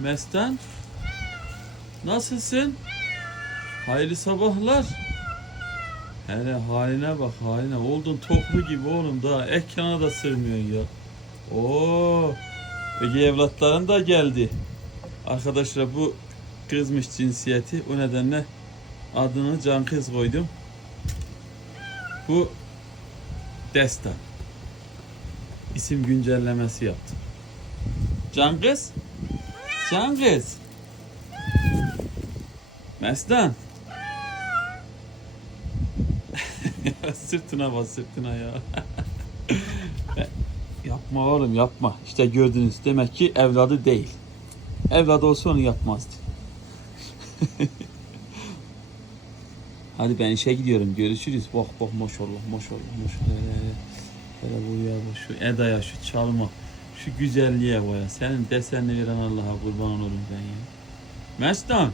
Mestan, nasılsın? Hayırlı sabahlar. Hele haline bak haline. Oldun toplu gibi oğlum, daha ekrana da sığmıyorsun ya. Oo, Ege evlatların da geldi. Arkadaşlar bu kızmış cinsiyeti. O nedenle adını Can Kız koydum. Bu Destan. İsim güncellemesi yaptım. Can Kız. Can Kız. Mestan. Sırtına bas, sırtına ya. Yapma oğlum, yapma. İşte gördünüz, demek ki evladı değil. Evladı olsa onu yapmazdı. Hadi ben işe gidiyorum. Görüşürüz. Bak bak, maşallah maşallah maşallah. Hele bu ya, bak şu Eda'ya, şu çalma, şu güzelliğe baya. Senin desenini veren Allah'a kurban olurum ben ya. Mestan.